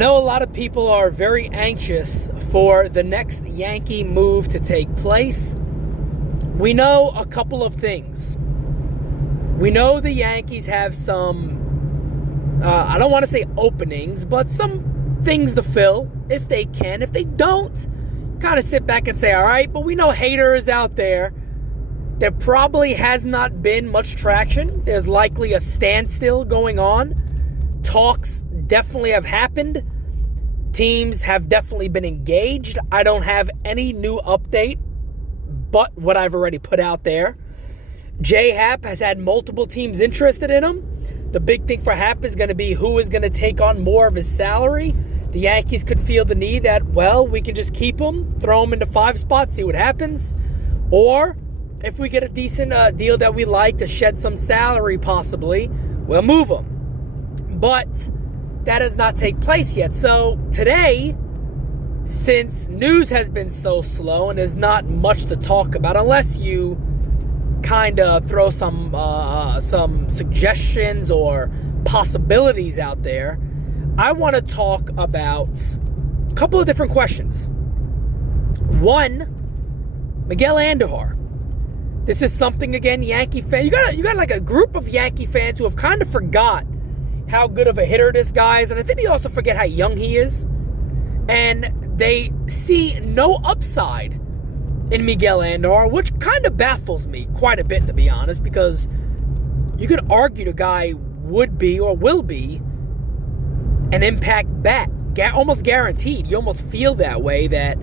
know a lot of people are very anxious for the next Yankee move to take place. We know a couple of things. We know the Yankees have some, I don't want to say openings, but some things to fill if they can. If they don't, kind of sit back and say, all right, but we know haters out there. There probably has not been much traction. There's likely a standstill going on. Talks definitely have happened. Teams have definitely been engaged. I don't have any new update but what I've already put out there. J Happ has had multiple teams interested in him. The big thing for Happ is going to be who is going to take on more of his salary. The Yankees could feel the need that, well, we can just keep him, throw him into 5 spots, see what happens. Or if we get a decent deal that we like to shed some salary possibly, we'll move him. But that does not take place yet. So today, since news has been so slow and there's not much to talk about, unless you kind of throw some suggestions or possibilities out there, I want to talk about a couple of different questions. One, Miguel Andujar. This is something, again, Yankee fan. You got like a group of Yankee fans who have kind of forgot how good of a hitter this guy is, and I think they also forget how young he is. And they see no upside in Miguel Andujar, which kind of baffles me quite a bit, to be honest, because you could argue the guy would be or will be an impact bat, almost guaranteed. You almost feel that way, that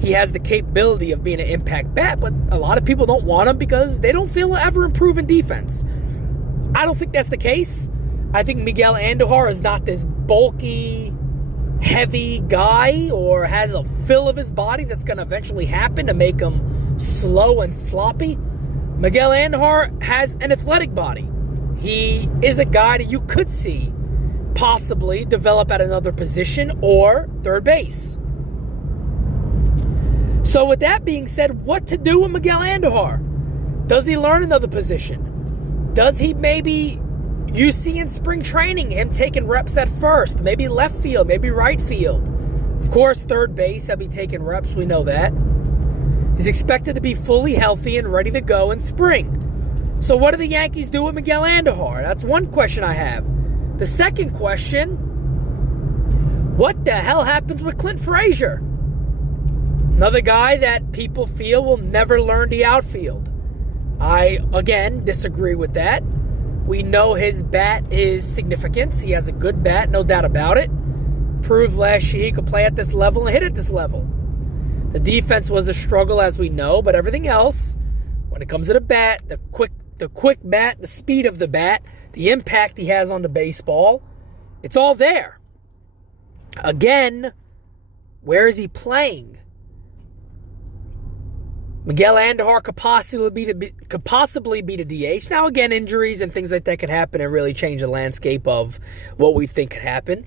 he has the capability of being an impact bat, but a lot of people don't want him because they don't feel he'll ever improve in defense. I don't think that's the case. I think Miguel Andujar is not this bulky, heavy guy or has a fill of his body that's going to eventually happen to make him slow and sloppy. Miguel Andujar has an athletic body. He is a guy that you could see possibly develop at another position or third base. So with that being said, what to do with Miguel Andujar? Does he learn another position? Does he maybe, you see in spring training, him taking reps at first, maybe left field, maybe right field. Of course, third base, he'll be taking reps, we know that. He's expected to be fully healthy and ready to go in spring. So what do the Yankees do with Miguel Andujar? That's one question I have. The second question, what the hell happens with Clint Frazier? Another guy that people feel will never learn the outfield. I, again, disagree with that. We know his bat is significant. He has a good bat, no doubt about it. Proved last year he could play at this level and hit at this level. The defense was a struggle, as we know, but everything else, when it comes to the bat, the quick bat, the speed of the bat, the impact he has on the baseball, it's all there. Again, where is he playing? Miguel Andujar could possibly be the DH. Now, again, injuries and things like that could happen and really change the landscape of what we think could happen.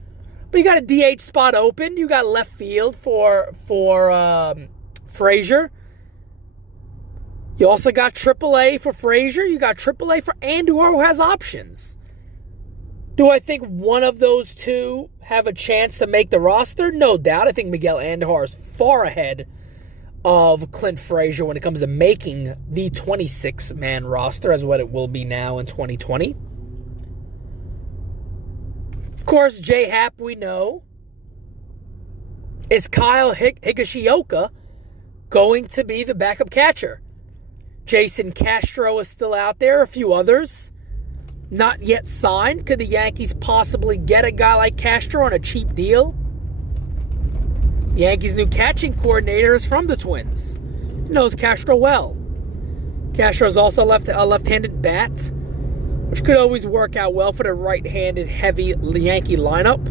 But you got a DH spot open. You got left field for Frazier. You also got AAA for Frazier. You got AAA for Andujar, who has options. Do I think one of those two have a chance to make the roster? No doubt. I think Miguel Andujar is far ahead of Clint Frazier when it comes to making the 26-man roster, as what it will be now in 2020. Of course, J Happ, we know. Is Kyle Higashioka going to be the backup catcher? Jason Castro is still out there, a few others not yet signed. Could the Yankees possibly get a guy like Castro on a cheap deal? The Yankees' new catching coordinator is from the Twins. He knows Castro well. Castro is also a left-handed bat, which could always work out well for the right-handed heavy Yankee lineup.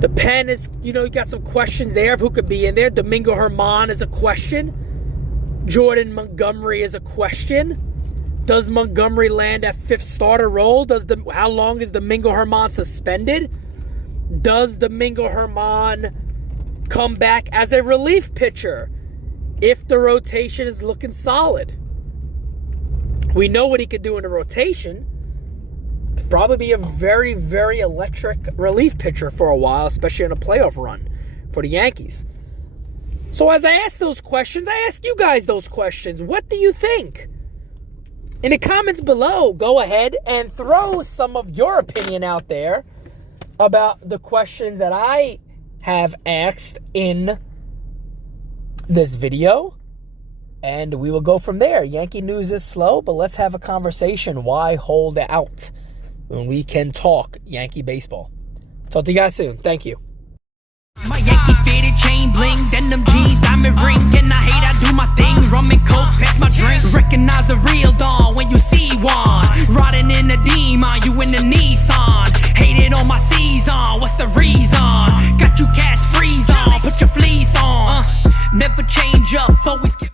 The pen is, you got some questions there of who could be in there. Domingo Germán is a question. Jordan Montgomery is a question. Does Montgomery land at fifth starter role? How long is Domingo Germán suspended? Does Domingo Germán come back as a relief pitcher if the rotation is looking solid? We know what he could do in the rotation. Could probably be a very, very electric relief pitcher for a while, especially in a playoff run for the Yankees. So as I ask those questions, I ask you guys those questions. What do you think? In the comments below, go ahead and throw some of your opinion out there about the questions that I have asked in this video. And we will go from there. Yankee news is slow, but let's have a conversation. Why hold out when we can talk Yankee baseball? Talk to you guys soon. Thank you. My Yankee fitted chain bling, denim jeans, diamond ring. And I hate, I do my thing. Rum and coke, pass my drink. Recognize a real dawn when you see one. Riding in the demon, you in the Nissan. Hated on my season, what's the reason? Got you cash freeze on, put your fleece on. Never change up, always keep